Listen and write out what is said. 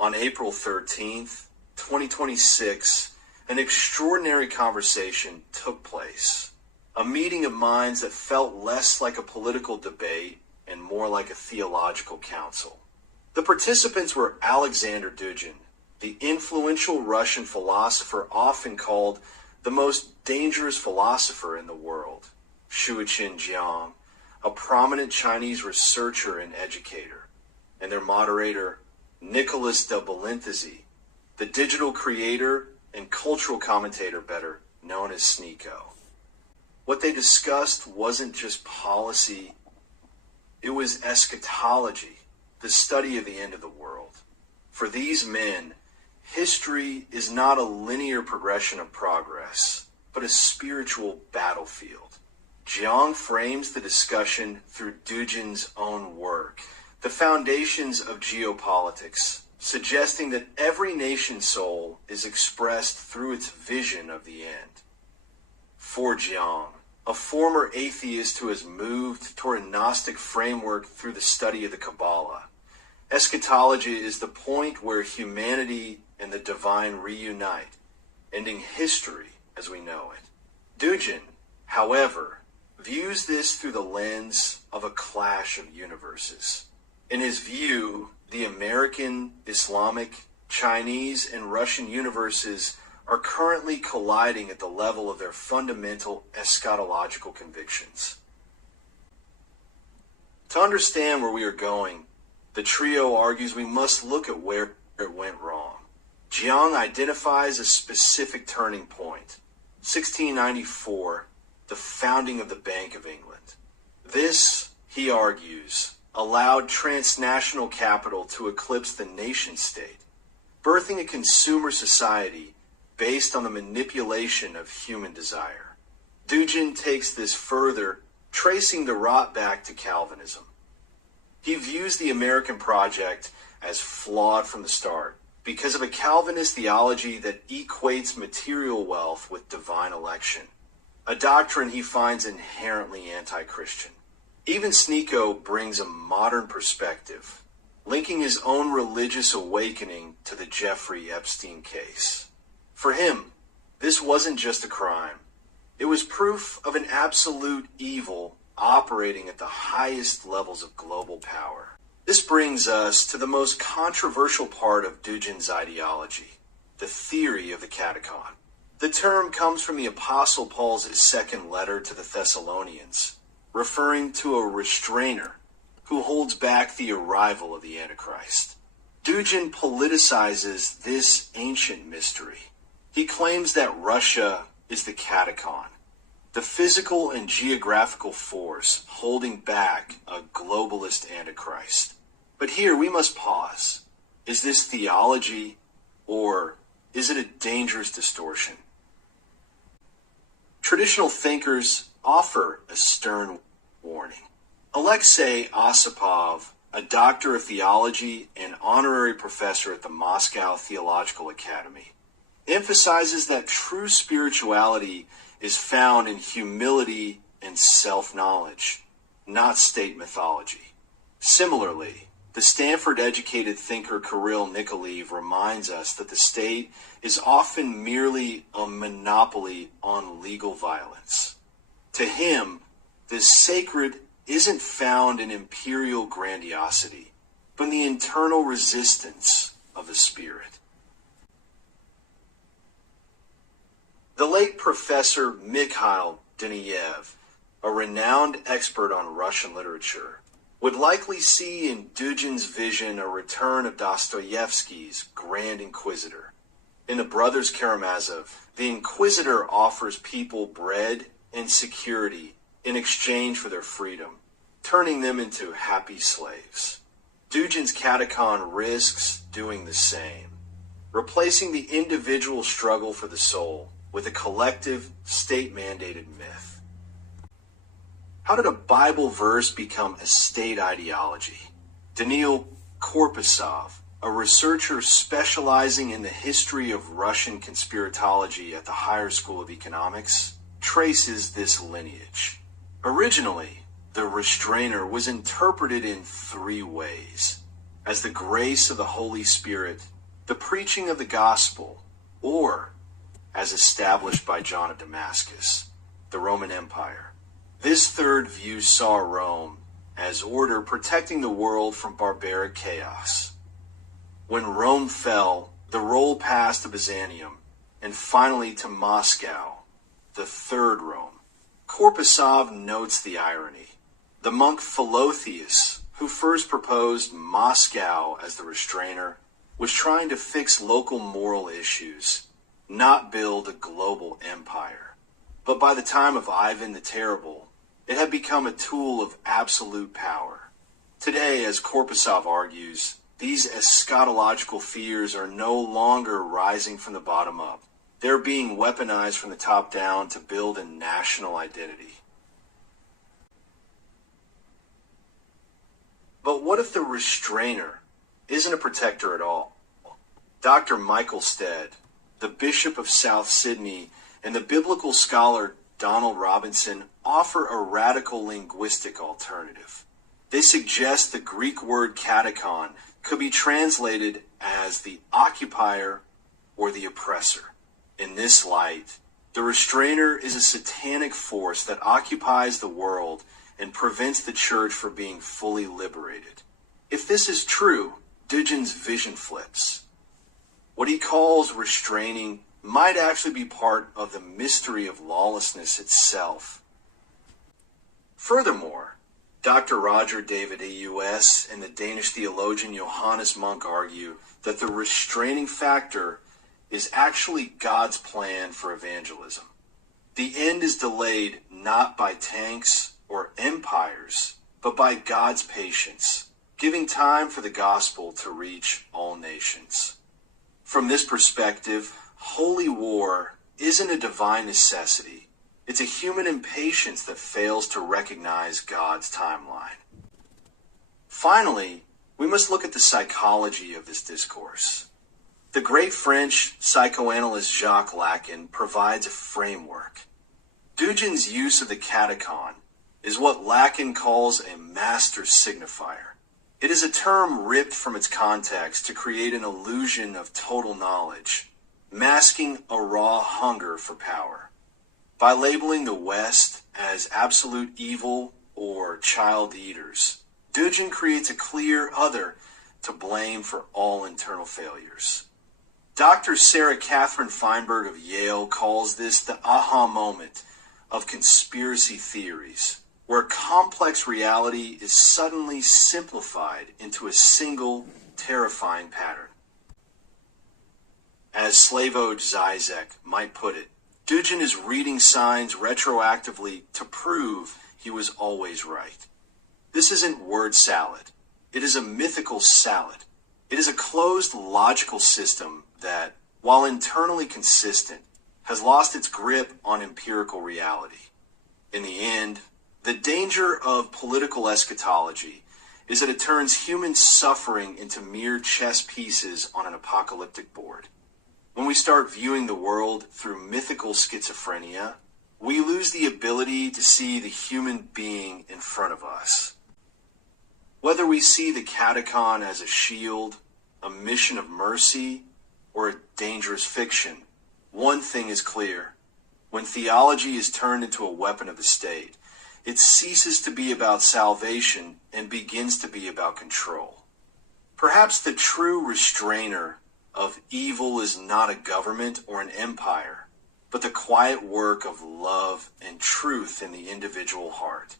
On April 13th, 2026, an extraordinary conversation took place. A meeting of minds that felt less like a political debate and more like a theological council. The participants were Aleksandr Dugin, the influential Russian philosopher often called the most dangerous philosopher in the world, Xueqin Jiang, a prominent Chinese researcher and educator, and their moderator, Nicolas de Balinthazy, the digital creator and cultural commentator better known as Sneako. What they discussed wasn't just policy, it was eschatology, the study of the end of the world. For these men, history is not a linear progression of progress, but a spiritual battlefield. Jiang frames the discussion through Dugin's own work, The Foundations of Geopolitics, suggesting that every nation's soul is expressed through its vision of the end. For Jiang, a former atheist who has moved toward a Gnostic framework through the study of the Kabbalah, eschatology is the point where humanity and the divine reunite, ending history as we know it. Dugin, however, views this through the lens of a clash of universes. In his view, the American, Islamic, Chinese, and Russian universes are currently colliding at the level of their fundamental eschatological convictions. To understand where we are going, the trio argues we must look at where it went wrong. Jiang identifies a specific turning point, 1694, the founding of the Bank of England. This, he argues, allowed transnational capital to eclipse the nation-state, birthing a consumer society based on the manipulation of human desire. Dugin takes this further, tracing the rot back to Calvinism. He views the American project as flawed from the start because of a Calvinist theology that equates material wealth with divine election, a doctrine he finds inherently anti-Christian. Even Sneako brings a modern perspective, linking his own religious awakening to the Jeffrey Epstein case. For him, this wasn't just a crime. It was proof of an absolute evil operating at the highest levels of global power. This brings us to the most controversial part of Dugin's ideology, the theory of the Katechon. The term comes from the Apostle Paul's second letter to the Thessalonians, referring to a restrainer who holds back the arrival of the Antichrist. Dugin politicizes this ancient mystery. He claims that Russia is the Katechon, the physical and geographical force holding back a globalist Antichrist. But here we must pause. Is this theology, or is it a dangerous distortion? Traditional thinkers offer a stern warning. Alexei Osipov, a doctor of theology and honorary professor at the Moscow Theological Academy, emphasizes that true spirituality is found in humility and self-knowledge, not state mythology. Similarly, the Stanford-educated thinker Kirill Nikolaev reminds us that the state is often merely a monopoly on legal violence. To him, the sacred isn't found in imperial grandiosity, but in the internal resistance of the spirit. The late Professor Mikhail Deniev, a renowned expert on Russian literature, would likely see in Dugin's vision a return of Dostoevsky's Grand Inquisitor. In The Brothers Karamazov, the Inquisitor offers people bread and security in exchange for their freedom, turning them into happy slaves. Dugin's Katechon risks doing the same, replacing the individual struggle for the soul with a collective, state-mandated myth. How did a Bible verse become a state ideology? Daniil Korpasov, a researcher specializing in the history of Russian conspiratology at the Higher School of Economics, traces this lineage. Originally, the Restrainer was interpreted in three ways. as the grace of the Holy Spirit, the preaching of the gospel, or as established by John of Damascus, the Roman Empire. This third view saw Rome as order protecting the world from barbaric chaos. When Rome fell, the role passed to Byzantium, and finally to Moscow, the Third Rome. Korpasov notes the irony. The monk Philotheus, who first proposed Moscow as the restrainer, was trying to fix local moral issues, not build a global empire. But by the time of Ivan the Terrible, it had become a tool of absolute power. Today, as Korpasov argues, these eschatological fears are no longer rising from the bottom up. They're being weaponized from the top down to build a national identity. But what if the restrainer isn't a protector at all? Dr. Michael Stead, the Bishop of South Sydney, and the biblical scholar Donald Robinson offer a radical linguistic alternative. They suggest the Greek word katechon could be translated as the occupier or the oppressor. In this light, the restrainer is a satanic force that occupies the world and prevents the church from being fully liberated. If this is true, Dugin's vision flips. What he calls restraining might actually be part of the mystery of lawlessness itself. Furthermore, Dr. Roger David A.U.S. and the Danish theologian Johannes Munk argue that the restraining factor is actually God's plan for evangelism. The end is delayed not by tanks or empires, but by God's patience, giving time for the gospel to reach all nations. From this perspective, holy war isn't a divine necessity. It's a human impatience that fails to recognize God's timeline. Finally, we must look at the psychology of this discourse. The great French psychoanalyst Jacques Lacan provides a framework. Dugin's use of the katechon is what Lacan calls a master signifier. It is a term ripped from its context to create an illusion of total knowledge, masking a raw hunger for power. By labeling the West as absolute evil or child eaters, Dugin creates a clear other to blame for all internal failures. Dr. Sarah Catherine Feinberg of Yale calls this the aha moment of conspiracy theories, where complex reality is suddenly simplified into a single, terrifying pattern. As Slavoj Zizek might put it, Dugin is reading signs retroactively to prove he was always right. This isn't word salad. It is a mythical salad. It is a closed logical system that, while internally consistent, has lost its grip on empirical reality. In the end, the danger of political eschatology is that it turns human suffering into mere chess pieces on an apocalyptic board. When we start viewing the world through mythical schizophrenia, we lose the ability to see the human being in front of us. Whether we see the katechon as a shield, a mission of mercy, or a dangerous fiction, one thing is clear. When theology is turned into a weapon of the state, it ceases to be about salvation and begins to be about control. Perhaps the true restrainer of evil is not a government or an empire, but the quiet work of love and truth in the individual heart.